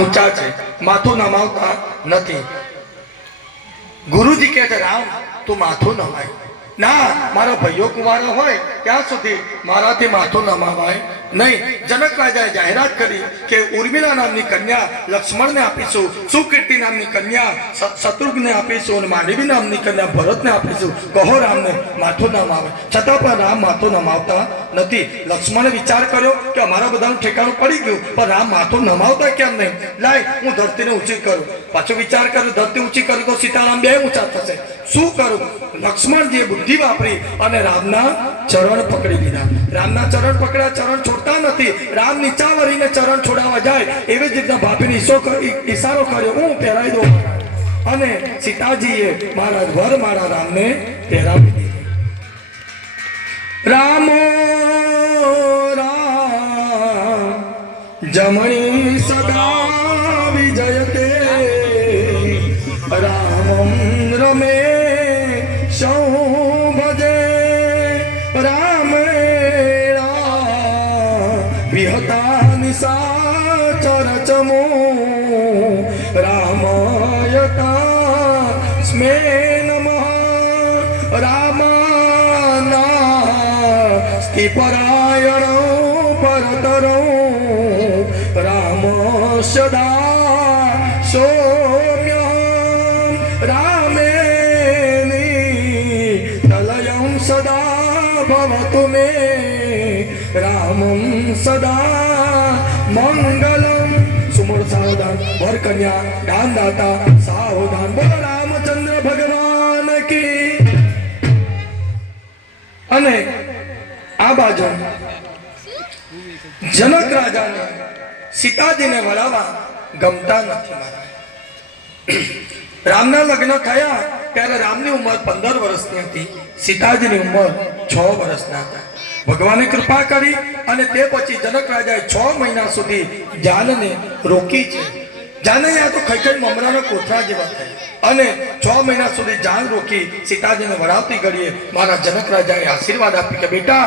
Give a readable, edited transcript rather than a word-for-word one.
ઊંચા છે, માથું નમાવતા નથી. ગુરુજી કહે છે રામ તું માથું નમાય ના, મારા ભાઈઓ કુંવારા હોય ત્યાં સુધી મારાથી માથું નમાવાય નહીં. જનક રાજાએ જાહેરાત કરી કે ઉર્મિલા નામની કન્યા લક્ષ્મણને આપીશું, સુકીર્તિ નામની કન્યા શત્રુઘ્નને આપીશું અને માનવી નામની કન્યા ભરતને આપીશું. કહો રામને માથું નમાવે. છતાં પણ રામ માથું નમાવતા નથી. લક્ષ્મણે વિચાર કર્યો કે અમારા બધાનું ઠેકાણું પડી ગયું, પણ રામ માથું નમાવતા કેમ નહીં? લાય હું ધરતીને ઊંચી કરું. પાછો વિચાર કર્યો ધરતી ઊંચી કરું તો સીતારામ બે ઊંચા થશે. શું કરું? લક્ષ્મણજીએ બુદ્ધિ વાપરી અને રામના ચરણ પકડી લીધા. રામના ચરણ પકડ્યા, ચરણ છોડતા નથી. રામ નીચા વળીને ચરણ છોડાવવા જાય એવી જ રીતના ભાભીને ઈશારો કર્યો, હું પહેરાવી દઉં. અને સીતાજીએ મહારાજ વર મારા રામને પહેરાવી દીધી. રામો રામ જમણી સદા વિજયતે રામં રમે ભજે રામ વિહતા નિશાચર ચમો રામાયતા સ્મે નમઃ રામાના સ્થિપરાયણ પરતરો રામ સદા સૌમ્ય રામે સદા ભવતુ મે રામં સદા મંગલમ. સુમર સાવધાન, વર કન્યા દાન દાતા સાવધાન. બોલો રામચંદ્ર ભગવાન કી. અને આ બાજુ જનક રાજાને સીતાજીને વળાવવા ગમતા નથી. રામના લગ્ન થયા ત્યારે રામની ઉંમર 15 વર્ષની હતી, સીતાજીની ઉંમર 6 વર્ષના હતા. ભગવાને કૃપા કરી અને તે પછી જનક રાજાએ 6 મહિના સુધી જાનને રોકી છે. જાને યા તો ખૈખઈ મમરાના કોથળા જેવા થયા અને 6 મહિના સુધી જાન રોકી સીતાજીને વળાવતી ઘડીએ મારા જનક રાજાએ આશીર્વાદ આપી કે બેટા